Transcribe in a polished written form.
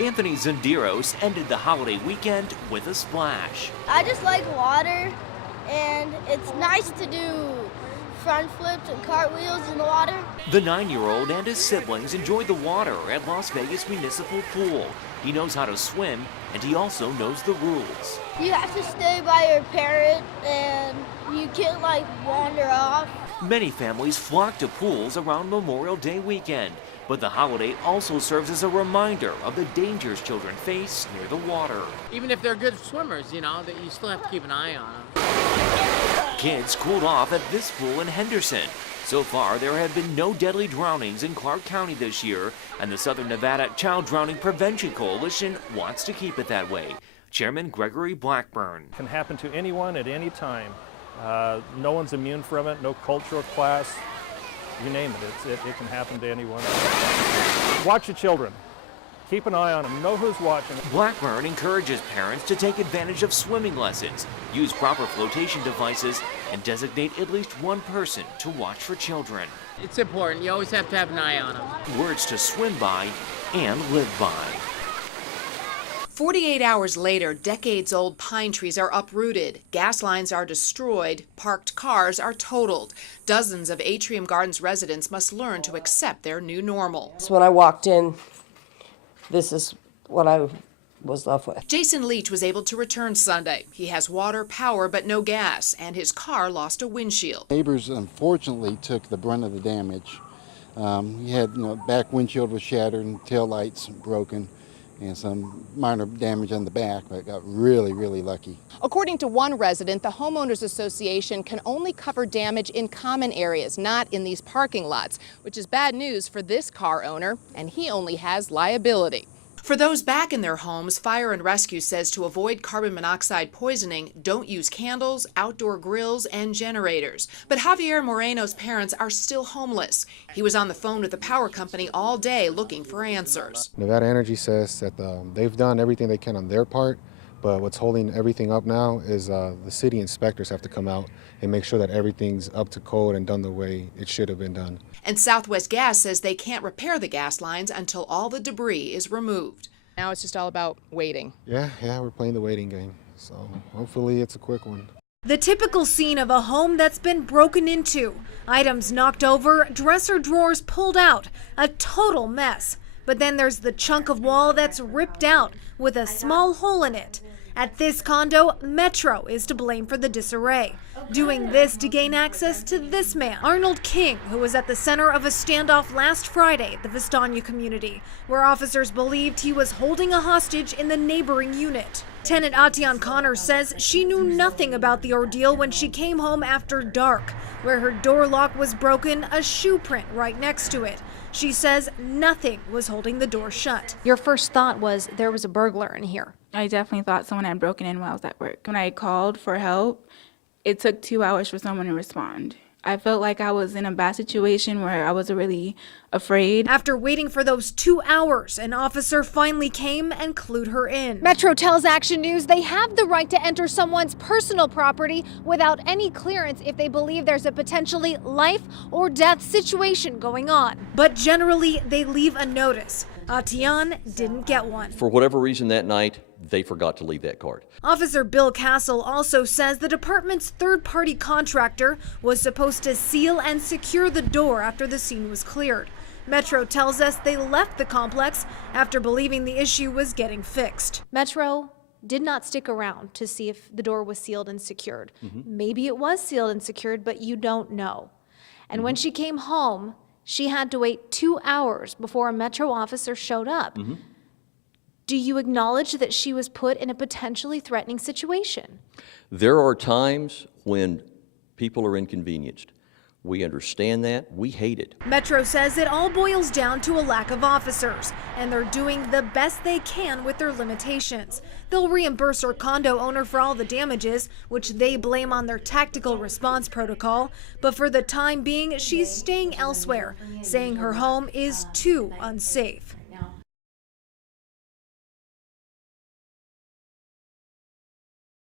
Anthony Zendiros ended the holiday weekend with a splash. I just like water, and it's nice to do front flips and cartwheels in the water. The 9-year-old and his siblings enjoyed the water at Las Vegas Municipal Pool. He knows how to swim, and he also knows the rules. You have to stay by your parent, and you can't wander off. Many families flock to pools around Memorial Day weekend, but the holiday also serves as a reminder of the dangers children face near the water. Even if they're good swimmers, that you still have to keep an eye on them. Kids cooled off at this pool in Henderson. So far, there have been no deadly drownings in Clark County this year, and the Southern Nevada Child Drowning Prevention Coalition wants to keep it that way. Chairman Gregory Blackburn. It can happen to anyone at any time. No one's immune from it, no cultural class, you name it. It can happen to anyone. Watch your children. Keep an eye on them. Know who's watching. Blackburn encourages parents to take advantage of swimming lessons, use proper flotation devices, and designate at least one person to watch for children. It's important. You always have to have an eye on them. Words to swim by and live by. 48 hours later, decades-old pine trees are uprooted, gas lines are destroyed, parked cars are totaled. Dozens of Atrium Gardens residents must learn to accept their new normal. So when I walked in, this is what I was left with. Jason Leach was able to return Sunday. He has water, power, but no gas, and his car lost a windshield. Neighbors unfortunately took the brunt of the damage. He had, back windshield was shattered and tail lights broken, and some minor damage on the back, but I got really, really lucky. According to one resident, the Homeowners Association can only cover damage in common areas, not in these parking lots, which is bad news for this car owner, and he only has liability. For those back in their homes, Fire and Rescue says to avoid carbon monoxide poisoning, don't use candles, outdoor grills, and generators. But Javier Moreno's parents are still homeless. He was on the phone with the power company all day looking for answers. Nevada Energy says that they've done everything they can on their part, but what's holding everything up now is the city inspectors have to come out and make sure that everything's up to code and done the way it should have been done. And Southwest Gas says they can't repair the gas lines until all the debris is removed. Now it's just all about waiting. Yeah, we're playing the waiting game, so hopefully it's a quick one. The typical scene of a home that's been broken into. Items knocked over, dresser drawers pulled out, a total mess. But then there's the chunk of wall that's ripped out with a small hole in it. At this condo, Metro is to blame for the disarray, doing this to gain access to this man, Arnold King, who was at the center of a standoff last Friday at the Vestania community, where officers believed he was holding a hostage in the neighboring unit. Tenant Atian Connor says she knew nothing about the ordeal when she came home after dark, where her door lock was broken, a shoe print right next to it. She says nothing was holding the door shut. Your first thought was there was a burglar in here. I definitely thought someone had broken in while I was at work. When I called for help, it took 2 hours for someone to respond. I felt like I was in a bad situation where I was really afraid. After waiting for those 2 hours, an officer finally came and clued her in. Metro tells Action News they have the right to enter someone's personal property without any clearance if they believe there's a potentially life or death situation going on. But generally, they leave a notice. Atian didn't get one. For whatever reason that night, they forgot to leave that card. Officer Bill Castle also says the department's third-party contractor was supposed to seal and secure the door after the scene was cleared. Metro tells us they left the complex after believing the issue was getting fixed. Metro did not stick around to see if the door was sealed and secured. Maybe it was sealed and secured, but you don't know. And when she came home, she had to wait 2 hours before a Metro officer showed up. Do you acknowledge that she was put in a potentially threatening situation? There are times when people are inconvenienced. We understand that. We hate it. Metro says it all boils down to a lack of officers, and they're doing the best they can with their limitations. They'll reimburse her condo owner for all the damages, which they blame on their tactical response protocol. But for the time being, she's staying elsewhere, saying her home is too unsafe.